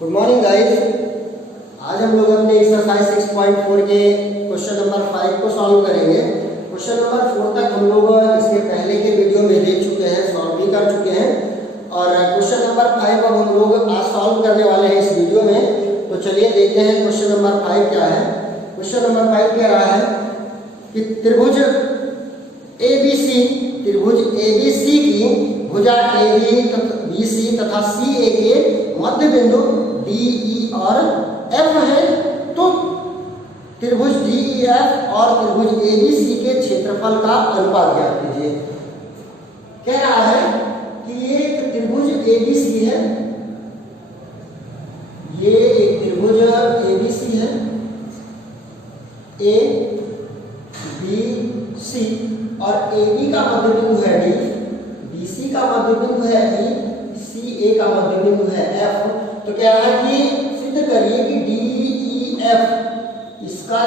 Good morning guys. आज हम लोग अपने एक्सरसाइज 6.4 के क्वेश्चन नंबर 5 को सॉल्व करेंगे। क्वेश्चन नंबर 4 तक हम लोग इसके पहले के वीडियो में देख चुके हैं, सॉल्व भी कर चुके हैं और क्वेश्चन नंबर 5 अब हम लोग आज सॉल्व करने वाले हैं इस वीडियो में। तो चलिए देखते हैं क्वेश्चन नंबर 5 क्या है। क्वेश्चन नंबर 5 कह रहा है कि त्रिभुज ABC की भुजा BC तथा CA के मध्य बिंदु DE और F है, तो त्रिभुज DEF और त्रिभुज ABC के क्षेत्रफल का अनुपात ज्ञात कीजिए। कह रहा है कि ये एक त्रिभुज ABC है, ये एक त्रिभुज ABC है ABC और AB का मध्य बिंदु है D, BC का मध्य बिंदु है E, CA का मध्य बिंदु है F। तो क्या है कि सिद्ध करिए कि DEF इसका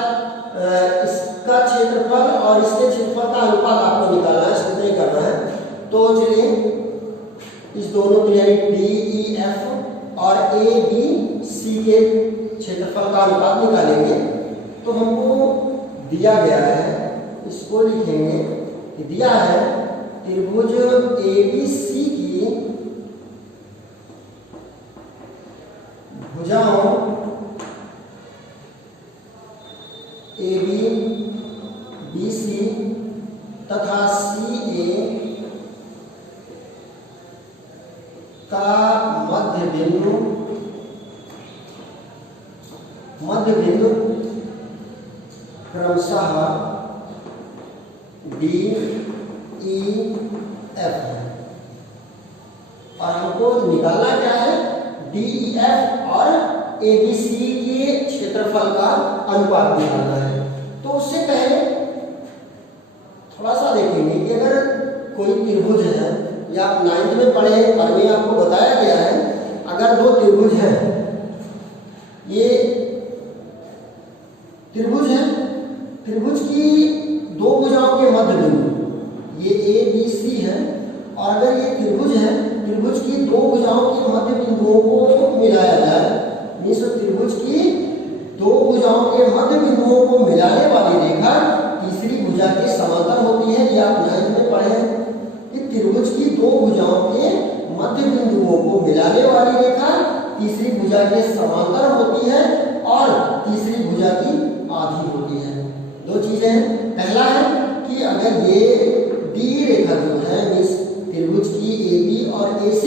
क्षेत्रफल और इसके क्षेत्रफल का अनुपात आपको निकालना है, सिद्ध नहीं करना है। तो चलिए इस दोनों के DEF और ABC के क्षेत्रफल का अनुपात निकालेंगे। तो हमको दिया गया है, इसको लिखेंगे कि दिया है त्रिभुज ABC की भुजाओं AB, BC तथा CA का मध्य बिंदु क्रमशः DEF है और हमको निकालना क्या है, DEF और ABC के क्षेत्रफल का अनुपात निकालना है। तो उससे पहले थोड़ा सा देखेंगे कि अगर कोई त्रिभुज है, या आप 9th में पढ़े पर में आपको बताया गया है, अगर दो त्रिभुज हैं, ये त्रिभुज है, त्रिभुज की दो भुजाओं के मध्य बिंदु ये ABC है और अगर ये त्रिभुज है, त्रिभुज की दो भुजाओं के मध्य बिंदुओं को मिलाया जाए, मीन्स त्रिभुज की दो भुजाओं के मध्य बिंदुओं को मिलाने वाली रेखा तीसरी भुजा के समांतर होती है। ये आप 9th में पढ़े हैं कि त्रिभुज की दो भुजाओं के मध्य बिंदुओं को मिलाने वाली रेखा तीसरी भुजा के समांतर होती है और तीसरी भुजा की आधी होती है। दो चीजें हैं, पहला है कि अगर ये D रेखा जो है, मीन्स त्रिभुज की AB और AC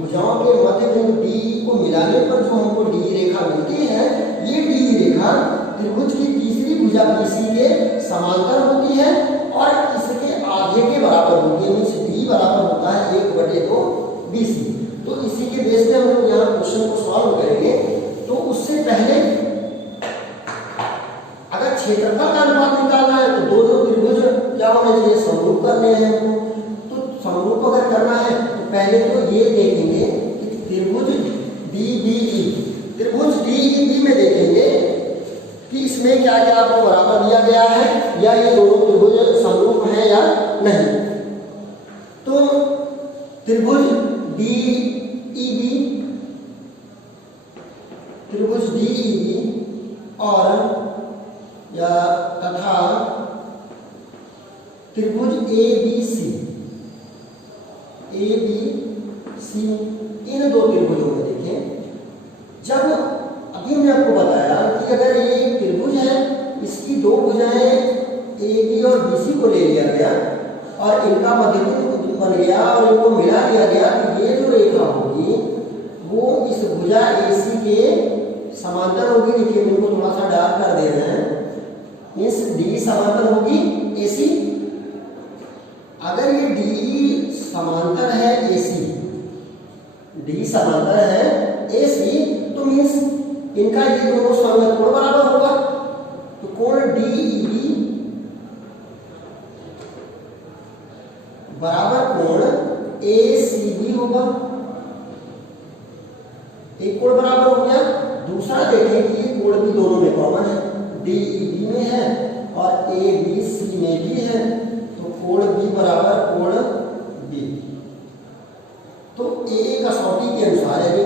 भुजाओं के मध्य बिंदु D को मिलाने पर जो हमको D रेखा मिलती है, ये D रेखा त्रिभुज की तीसरी भुजा BC के समांतर होती है और इसके आधे के बराबर होती है, मीन्स D बराबर होता है 1/2 BC। तो इसी के बेस पे हम लोग यहाँ क्वेश्चन को सॉल्व करेंगे। तो उससे पहले अगर क्षेत्रफल का अनुपात निकालना है तो दोनों त्रिभुज क्या होने चाहिए, समरूप करने हैं। तो समरूप अगर करना है तो पहले तो ये देखेंगे कि त्रिभुज DEB में देखेंगे कि इसमें क्या क्या आपको बराबर दिया गया है, या ये दोनों त्रिभुज समरूप हैं या नहीं। तो त्रिभुज DEB और या तथा त्रिभुज ABC इन दो त्रिभुजों में देखें, जब अभी मैंने आपको बताया कि अगर ये त्रिभुज है, इसकी दो भुजाएं AB और BC को ले लिया गया और इनका मध्य बिंदु बन गया और इनको मिला दिया गया, तो ये जो रेखा होगी वो इस भुजा AC के समांतर होगी। देखिए इनको थोड़ा सा डार्क कर दे रहे हैं, मीन्स D समांतर होगी AC। अगर ये D समांतर है AC, तो मीन्स इनका ये दोनों संगत कोण बराबर होगा। तो कोण DEB बराबर कोण ACB होगा। एक कोण बराबर हो गया। दूसरा देखें कि ये कोण भी दोनों में कॉमन है, DEB में है और ABC में भी है, तो कोण B बराबर कोण B। तो A कसौटी के अनुसार है,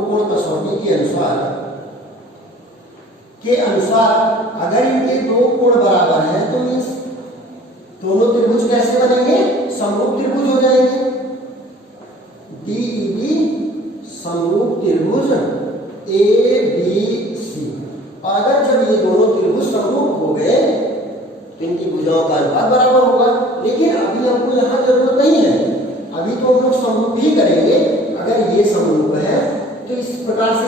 कोण कसौटी के अनुसार अगर इनके दो कोण बराबर हैं तो मीन्स दोनों त्रिभुज कैसे बनेंगे? समरूप त्रिभुज हो जाएंगे। DEB समरूप त्रिभुज ABC। और अगर जब ये दोनों त्रिभुज समरूप हो गए तो इनकी भुजाओं का अनुपात बराबर होगा। लेकिन अभी हमको यहाँ जरूरत नहीं है, अभी तो हम लोग समरूप ही करेंगे। अगर ये समरूप है तो इस प्रकार से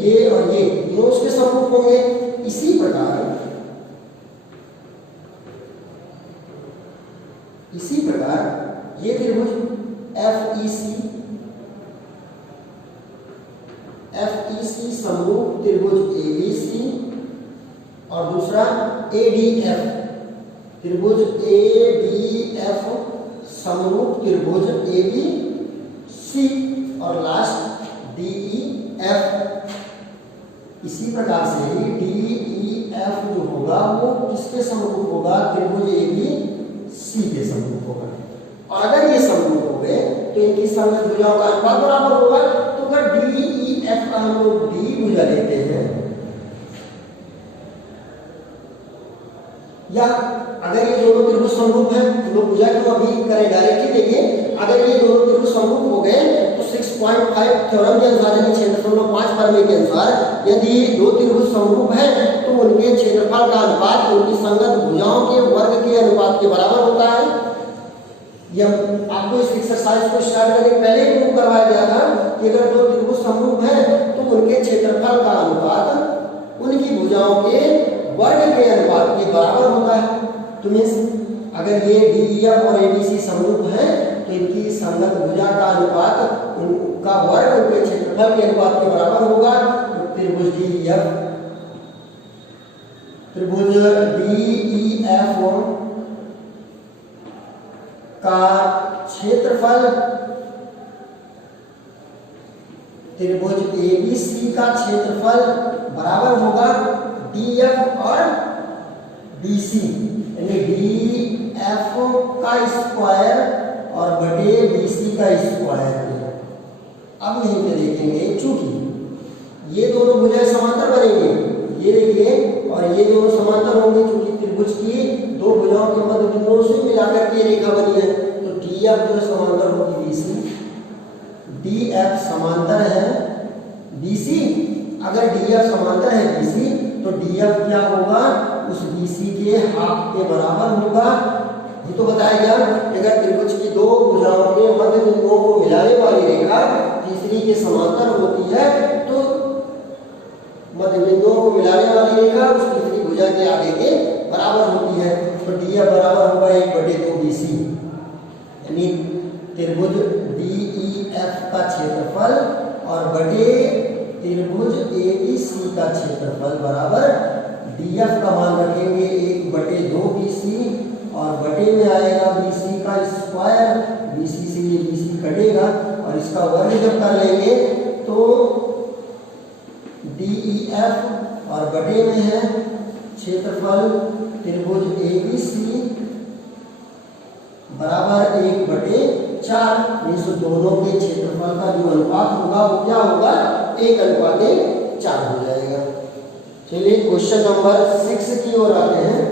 ये और ये तीनों उसके समरूप होंगे। इसी प्रकार ये त्रिभुज FEC समरूप त्रिभुज ABC और दूसरा ADF त्रिभुज ADF समरूप त्रिभुज ABC और लास्ट DEF। इसी प्रकार से ही DEF जो होगा वो किसके समरूप होगा? त्रिभुज ABC के समरूप होगा। और अगर ये समरूप हो गए तो इनकी संगत भुजाओं का अनुपात बराबर होगा। तो अगर DEF का हम लोग D भुजा लेते हैं या अगर ये दोनों त्रिभुज समरूप हैं तो लोग भुजा को अभी करें डायरेक्टली देखिए। अगर ये दोनों त्रिभुज समरूप हो गए तो 6.5 थ्योरम के अनुसार यानी क्षेत्रफल 5 प्रमेय के अनुसार यदि दो त्रिभुज समरूप हैं तो उनके क्षेत्रफल का अनुपात उनकी संगत भुजाओं के वर्ग के अनुपात के बराबर होता है। यह आपको इस एक्सरसाइज को स्टार्ट करने से पहले प्रूव करवाया गया था कि अगर दो त्रिभुज समरूप हैं तो उनके क्षेत्रफल का अनुपात उनकी भुजाओं के वर्ग के अनुपात के बराबर होता है। तो मीन्स अगर ये DEF और ABC समरूप हैं तो इनकी संगत भुजा का अनुपात उनका वर्ग उनके क्षेत्रफल के अनुपात के बराबर होगा। तो त्रिभुज DEF का क्षेत्रफल त्रिभुज ABC का क्षेत्रफल बराबर होगा DF और BC यानी DF का स्क्वायर और बटे BC का स्क्वायर। अब यहीं पे देखेंगे चूंकि ये दोनों भुजाएं समांतर बनेंगे, ये देखिए, और ये दोनों समांतर होंगे क्योंकि त्रिभुज की दो भुजाओं के मध्य बिंदुओं से मिलाकर के रेखा बनी है। तो DF जो समांतर होगी BC, DF समांतर है BC। अगर DF समांतर है BC तो DF क्या होगा? उस BC के हाफ के बराबर होगा। ये तो बताया गया अगर त्रिभुज की दो भुजाओं के मध्य बिंदुओं को मिलाने वाली रेखा तीसरी के समांतर होती है तो मध्य बिंदुओं को मिलाने वाली रेखा उस तीसरी भुजा के आगे के बराबर होती है। तो DF बराबर होगा 1/2 BC यानी त्रिभुज DEF का क्षेत्रफल और बटे त्रिभुज ABC का क्षेत्रफल बराबर DF का मान रखेंगे 1/2 BC और बटे में आएगा BC का स्क्वायर। BC से ये BC कटेगा और इसका वर्ग जब कर लेंगे तो DEF और बटे में है क्षेत्रफल त्रिभुज ABC बराबर 1/4। इस दोनों के क्षेत्रफल का जो अनुपात होगा वो क्या होगा? 1:4 हो जाएगा। चलिए क्वेश्चन नंबर 6 की ओर आते हैं।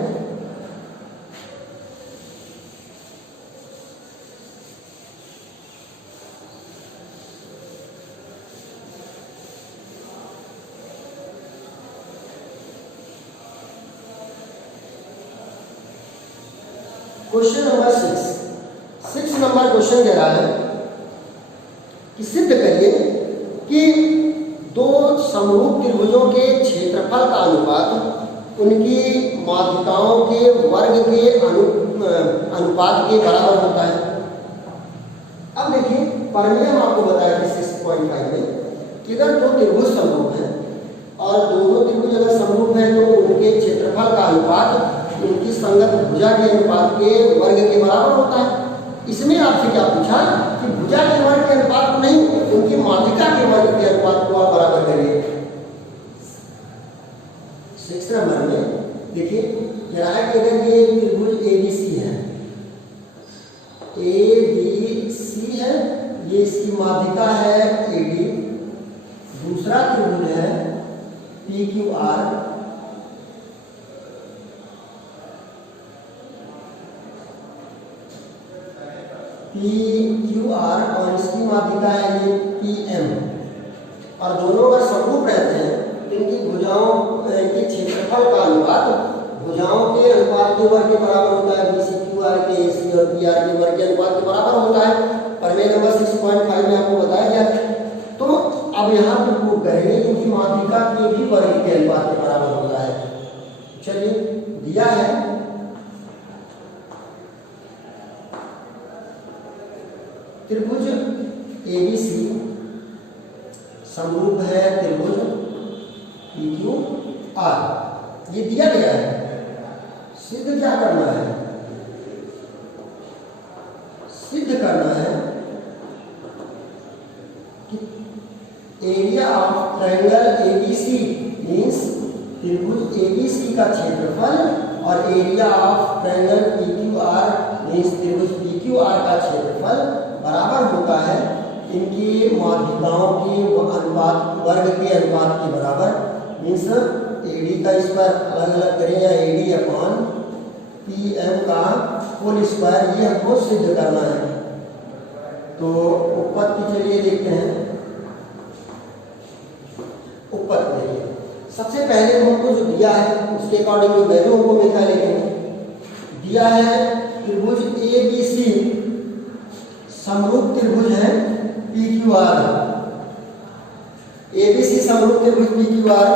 क्वेश्चन नंबर 6 नंबर क्वेश्चन कह रहा है कि सिद्ध करिए कि दो समरूप त्रिभुजों के क्षेत्रफल का अनुपात उनकी माध्यिकाओं के वर्ग के अनुपात के बराबर होता है। अब देखिए परिमेय आपको बताया कि 6.5 में कि अगर दो त्रिभुज समरूप हैं और दोनों त्रिभुज अगर समरूप हैं तो उनके क्षेत्रफल का अनुपात उनकी संगत भुजा के अनुपात के वर्ग के बराबर होता है। इसमें आपसे क्या पूछा कि भुजा के वर्ग के अनुपात को नहीं, उनकी माध्यिका के वर्ग के अनुपात को आप बराबर करिए। 6 नंबर में देखिए कह रहा है कि अगर ये त्रिभुज ABC है, ABC है, ये इसकी माध्यिका है AD दूसरा त्रिभुज है P Q are, P Q R और इसकी माध्यिका है ये पी एम, और दोनों अगर समरूप रहते हैं तो इनकी भुजाओं के क्षेत्रफल का अनुपात भुजाओं के अनुपात के वर्ग के बराबर होता है। बी सी क्यू आर के ए सी और पी आर के वर्ग के अनुपात के बराबर होता है। प्रमेय नंबर 6.5 में आपको बताया गया। तो अब यहाँ पे प्रूव करेंगे इनकी माध्यिका के भी वर्ग के अनुपात के बराबर होता है। चलिए, दिया है त्रिभुज एबीसी समरूप है त्रिभुज पी क्यू आर, ये दिया गया है। सिद्ध क्या करना है? सिद्ध करना है कि area of triangle ABC means त्रिभुज एबीसी का क्षेत्रफल और area of triangle PQR means त्रिभुज पीक्यूआर का क्षेत्रफल बराबर होता है इनकी माध्यिकाओं के अनुपात वर्ग के अनुपात के बराबर। मींस एडी का स्क्वायर अलग अलग करें या एडी अपॉन पी एम का होल स्क्वायर, ये हमको सिद्ध करना है। तो उत्पत्ति चलिए देखते हैं। उत्पत्ति देखिए, सबसे पहले हमको जो दिया है उसके अकॉर्डिंग जो वैल्यू हमको मिलता है, लेकिन दिया है त्रिभुज ए बी सी समरूप त्रिभुज है P Q R, A B C समरूप त्रिभुज पी क्यू आर।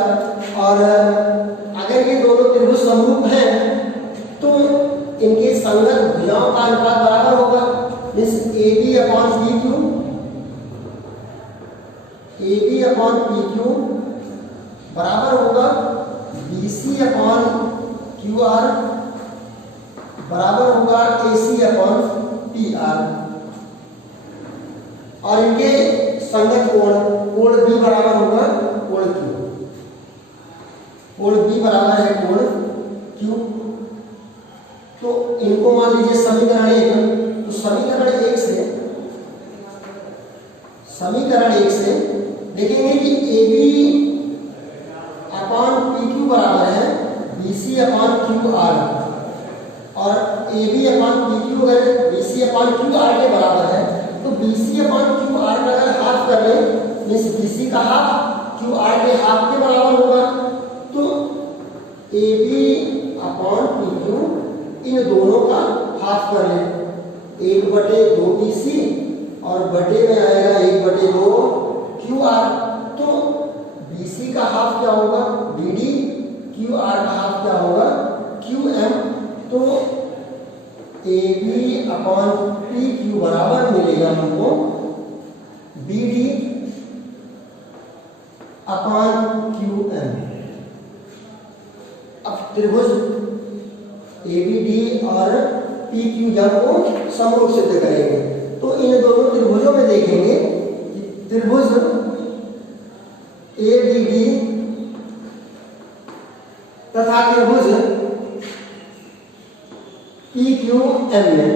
और अगर ये दोनों त्रिभुज समरूप हैं तो इनके संगत भुजाओं का अनुपात बराबर होगा। Means A B upon P Q, A B upon P Q बराबर होगा B C upon Q R बराबर होगा A C upon P R. और इनके संगत कोण बी बराबर होगा कोण क्यू, कोण बी बराबर है कोण क्यू। तो इनको मान लीजिए समीकरण 1, तो समीकरण 1 से देखेंगे कि A B upon P Q बराबर है B C upon Q R, और A B upon P Q अगर B C upon Q R के बराबर है तो B C upon Q R का अगर हाफ कर लें मीन्स बी सी का हाफ क्यू आर के हाफ के बराबर होगा। तो A B upon P Q इन दोनों का हाफ कर लें, 1/2 बी सी और बटे में आएगा 1/2 क्यू आर। तो बी सी का हाफ क्या होगा बी डी, क्यू आर का हाफ क्या होगा क्यू एम। तो A B upon P Q बराबर मिलेगा हमको B D upon Q M. अब त्रिभुज ए बी डी और पी क्यू जब को समरूप सिद्ध करेंगे तो इन दोनों त्रिभुजों में देखेंगे कि त्रिभुज ए बी डी तथा त्रिभुज पी क्यू एम में,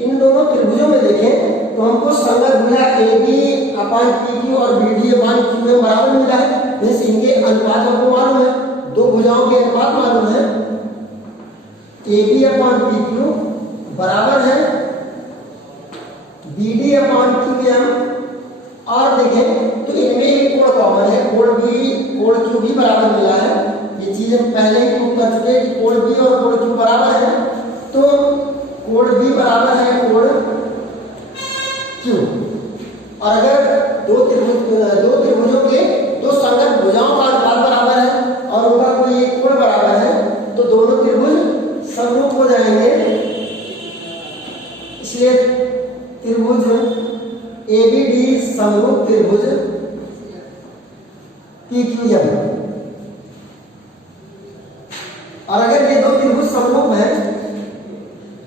इन दोनों त्रिभुजों में देखें तो हमको संगत भुजा A B upon P Q और B D upon Q M बराबर मिला है। जैसे इनके अनुपात हमको मालूम है, दो भुजाओं के अनुपात मालूम है, A B upon P Q बराबर है B D upon Q M. और देखें तो इनमें एक कोण कॉमन है, कोण क्यू भी बराबर मिला है। ये चीज हम पहले ही प्रूव कर चुके हैं कि कोण बी और कोण क्यू बराबर है। तो कोण बी बराबर है कोण क्यू। और अगर दो त्रिभुजों के दो संगत भुजाओं का अनुपात बराबर है और उनका कोई एक कोण बराबर है तो दोनों त्रिभुज समरूप हो जाएंगे। इसलिए त्रिभुज ए बी डी समरूप त्रिभुज पी क्यू एम। और अगर ये दो त्रिभुज समरूप हैं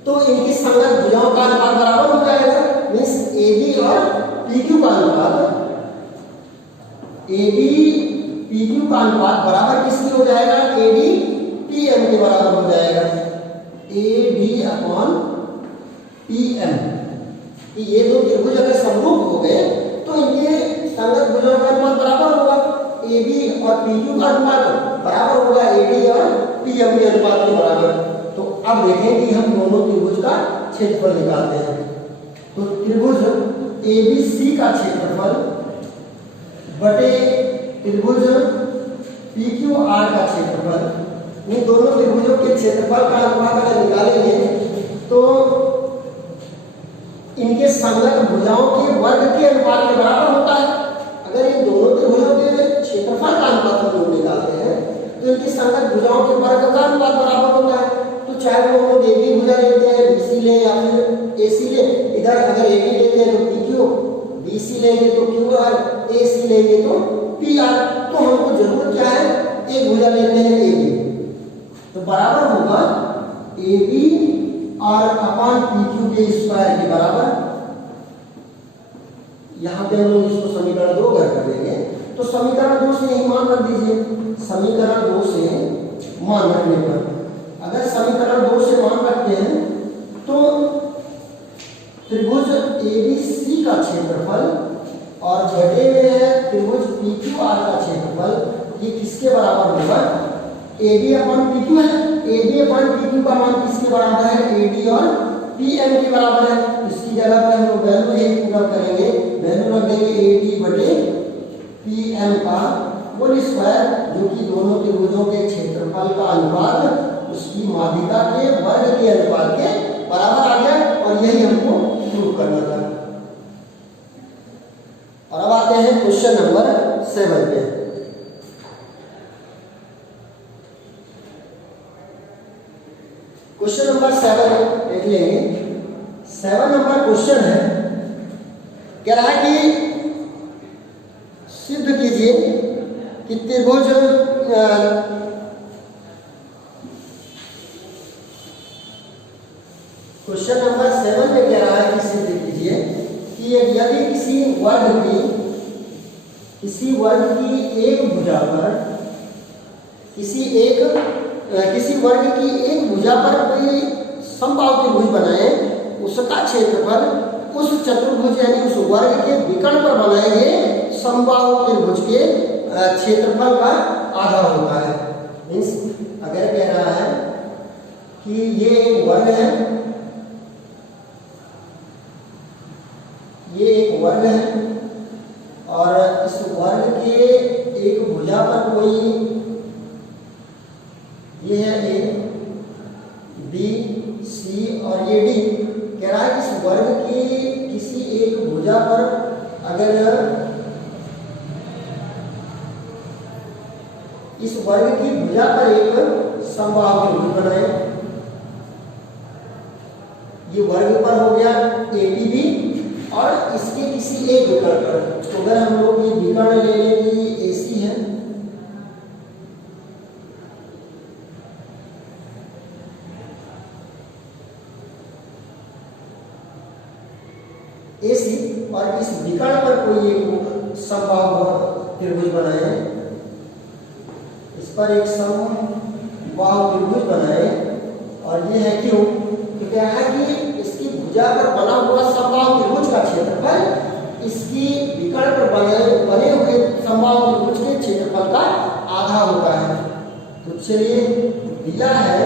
तो इनकी संगत भुजाओं का अनुपात बराबर हो जाएगा। मींस ए बी और पी क्यू का अनुपात, ए बी पी क्यू का अनुपात बराबर किसकी हो जाएगा ए डी पी एम के बराबर हो जाएगा, A D upon P M. ये दो त्रिभुज अगर समरूप हो गए तो इनके संगत भुजाओं का अनुपात बराबर होगा। पी क्यू का अनुपात बराबर होगा एडी और पी एम के अनुपात के बराबर। तो अब देखें कि हम दोनों त्रिभुज का क्षेत्रफल निकालते हैं। तो त्रिभुज एबीसी का क्षेत्रफल बटे त्रिभुज पीक्यूआर का क्षेत्रफल, इन दोनों त्रिभुजों के क्षेत्रफल का अनुपात अगर निकालेंगे तो इनके संलग्न भुजाओं के वर्ग के अनुपात के बराबर होता है। अगर इन दोनों त्रिभुजों के क्षेत्रफल का अनुपात हम लोग निकालते हैं तो इनकी संलग्न भुजाओं के वर्ग का अनुपात बराबर होता है। तो चाहे वो लोग एक ही भुजा लेते हैं बीसी ले या फिर एसी ले, इधर अगर ए बी लेते हैं तो पी क्यू, बीसी लेंगे तो क्यू आर, एसी लेंगे तो पी आर। तो हमको जरूरत क्या है, एक भुजा लेते हैं ए बी, तो बराबर होगा A B R upon P Q के स्क्वायर के बराबर। यहाँ पे हम लोग इसको समीकरण 2 कर देंगे। तो समीकरण 2 से यही मान रख दीजिए। समीकरण 2 से मान रखने पर अगर समीकरण 2 से मान रखते हैं तो त्रिभुज एबीसी का क्षेत्रफल और बटे में है त्रिभुज पीक्यूआर का क्षेत्रफल, ये किसके बराबर होगा, एबी अपॉन पीक्यू है। एबी अपॉन पीक्यू का मान किसके बराबर है, एडी और पीएम के बराबर है। इसकी जगह पे हम लोग वैल्यू एक पुट करेंगे, वैल्यू रख देंगे एडी बटे पीएम का होल स्क्वायर, जो कि दोनों त्रिभुजों के क्षेत्रफल का अनुपात उसकी माध्यिका के वर्ग के अनुपात के बराबर आ गया। और यही हमको प्रूव करना था। और अब आते हैं क्वेश्चन नंबर 7 पे। क्वेश्चन नंबर 7 देख लेंगे। 7 नंबर क्वेश्चन है, कह रहा है कि सिद्ध कीजिए कि त्रिभुज क्वेश्चन नंबर 7 में कह रहा है कि सिद्ध कीजिए कि यदि किसी वर्ग की एक भुजा पर किसी वर्ग की एक भुजा पर कोई समबाहु त्रिभुज बनाए, उसका क्षेत्रफल उस चतुर्भुज यानी उस वर्ग के विकर्ण पर बनाए गए समबाहु त्रिभुज के क्षेत्रफल का आधा होता है। मीन्स अगर कह रहा है कि ये एक वर्ग है, ये एक वर्ग है और इस वर्ग के एक भुजा पर कोई, ये है ए बी सी और ये डी, कह रहा है कि इस वर्ग की किसी एक भुजा पर अगर इस वर्ग की भुजा पर एक समबाहु त्रिभुज बनाए, ये वर्ग पर हो गया ए बी बी और इसके किसी एक विकर्ण पर, तो अगर हम लोग ये विकर्ण ले लें कि एसी है, एसी और इस विकर्ण पर कोई एक समबाहु त्रिभुज बनाए, इस पर एक समबाहु त्रिभुज बनाए और ये है क्यों, तो क्या है कि इसकी भुजा पर बना हुआ समबाहु त्रिभुज का क्षेत्रफल इसकी विकर्ण पर बने हुए समबाहु त्रिभुज के क्षेत्रफल का आधा होता है। तो चलिए दिया है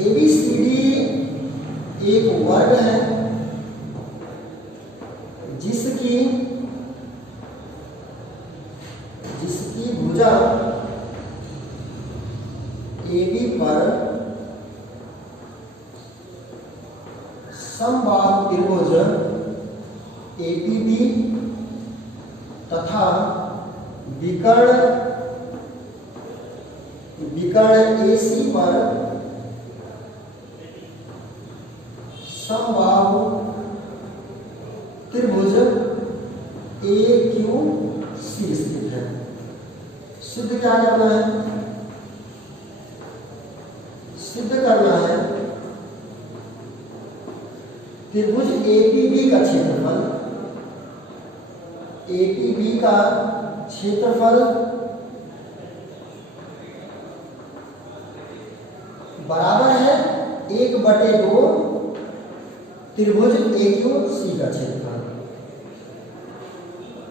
एबीसीडी एक वर्ग है जिसकी भुजा एबी पर समबाहु त्रिभुज एबीबी तथा विकर्ण एसी पर समबाहु त्रिभुज ए क्यू सी स्थित है। सिद्ध क्या करना है, सिद्ध करना है त्रिभुज एपीबी का क्षेत्रफल, एपीबी का क्षेत्रफल बराबर है 1/2 त्रिभुज ए क्यू सी का क्षेत्रफल।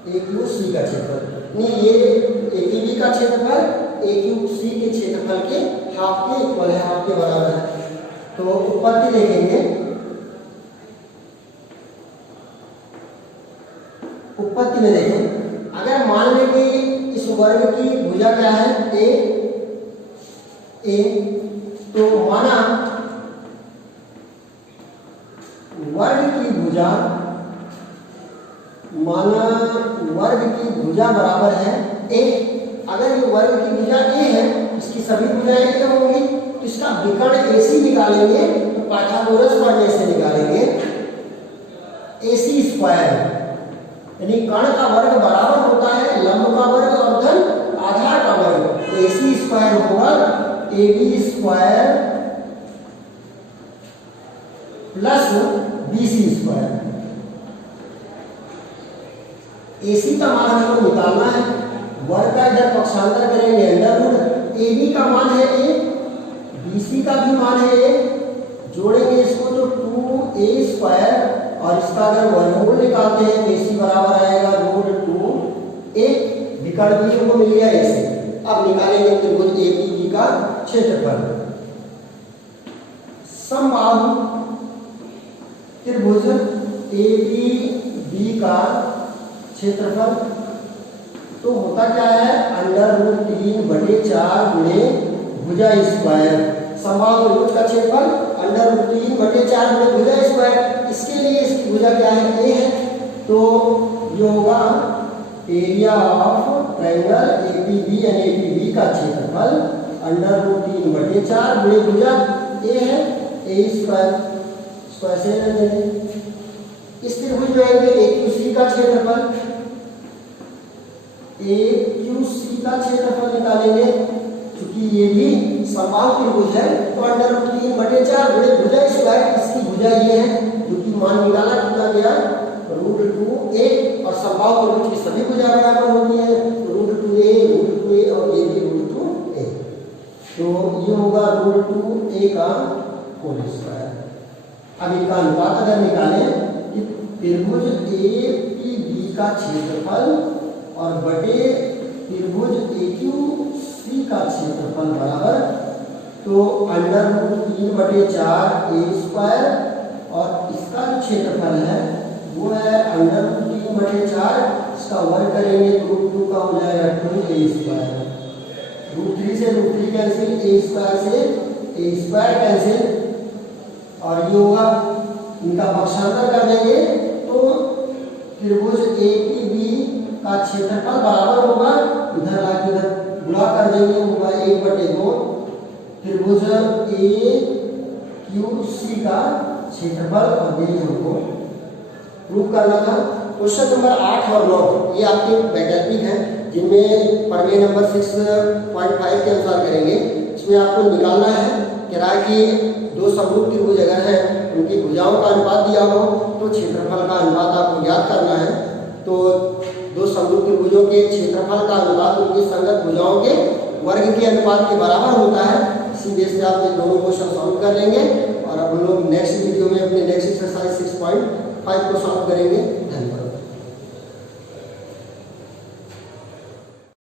ए क्यू सी का क्षेत्रफल, नहीं ये ए क्यू बी का क्षेत्रफल ए क्यू सी के क्षेत्रफल के हाफ के इक्वल है, हाफ के बराबर है। तो उत्पत्ति देखेंगे, उत्पत्ति में देखें, अगर मान लें कि इस वर्ग की भुजा क्या है ए, तो माना वर्ग की भुजा, माना वर्ग की भुजा बराबर है ए। अगर ये वर्ग की भुजा ए है, इसकी सभी भुजाएं ए होंगी, तो इसका विकर्ण एसी निकालेंगे, तो पाइथागोरस पढ़ने से निकालेंगे एसी स्क्वायर, यानी कर्ण का वर्ग बराबर होता है लंब का वर्ग और धन आधार का वर्ग। एसी स्क्वायर होगा A B square plus B C square. AC का मान हमको निकालना है, वर्ग का इधर पक्षांतर करेंगे अंडर रूट, ए बी का मान है ए, बी सी का भी मान है ए, जोड़ेंगे इसको तो 2a स्क्वायर और इसका अगर वर्गमूल निकालते हैं तो एसी बराबर आएगा रूट 2a, विकर्ण भी हमको मिल गया एसी। अब निकालेंगे त्रिभुज ए पी बी का क्षेत्रफल। समबाहु त्रिभुज ए पी बी का क्षेत्रफल तो होता क्या है, अंडर रूट 3/4 गुणे भुजा स्क्वायर। समबाहु त्रिभुज का क्षेत्रफल अंडर रूट 3/4 गुणे भुजा स्क्वायर। इसके लिए इसकी भुजा क्या है ए है, तो ये होगा area of triangle APB and APB का क्षेत्रफल अंडर रूट 3/4 गुणे भुजा ए है ए स्क्वायर, स्क्वायर से ले लेंगे। इस त्रिभुज में आएंगे ए क्यू सी का क्षेत्रफल, ए क्यू सी का क्षेत्रफल निकालेंगे, क्योंकि ये भी समबाहु त्रिभुज है, तो अंडर रूट 3/4 गुणे भुजा स्क्वायर, इसकी भुजा ये है, जो कि मान निकाला कितना गया रूट 2a, और समबाहु त्रिभुज की सभी भुजा बराबर होती है, रूट 2a और ये भी रूट 2a, तो ये होगा रूट 2a का होल स्क्वायर। अब इनका अनुपात अगर निकालें कि त्रिभुज ए पी बी का क्षेत्रफल और बटे त्रिभुज ए क्यू सी का क्षेत्रफल बराबर, तो अंडर रूट 3/4 ए स्क्वायर और इसका जो क्षेत्रफल है वो है अंडर रूट 3/4, इसका वर्ग करेंगे तो रूट 2 का हो जाएगा 2a स्क्वायर, रूट 3 से रूट 3 कैंसिल, ए स्क्वायर से ए स्क्वायर कैंसिल, और ये होगा इनका पक्षांतर कर देंगे तो त्रिभुज ए पी बी का क्षेत्रफल बराबर होगा, इधर लाके इधर गुणा कर देंगे, होगा 1/2 त्रिभुज ए क्यू सी का क्षेत्रफल, और ये हमको प्रूव करना था। क्वेश्चन नंबर 8 और 9 ये आपके वैकल्पिक हैं, जिनमें प्रमेय नंबर 6.5 के अनुसार करेंगे। इसमें आपको निकालना है किराए की दो समरूप त्रिभुज अगर है, उनकी भुजाओं का अनुपात दिया हो तो क्षेत्रफल का अनुपात आपको ज्ञात करना है। तो दो समरूप त्रिभुजों के क्षेत्रफल का अनुपात उनकी संगत भुजाओं के वर्ग के अनुपात के बराबर होता है। इसी बेस पे आप ये दोनों क्वेश्चन सॉल्व कर लेंगे, और अब हम लोग नेक्स्ट वीडियो में अपने नेक्स्ट एक्सरसाइज 6.5 को सॉल्व करेंगे। धन्यवाद।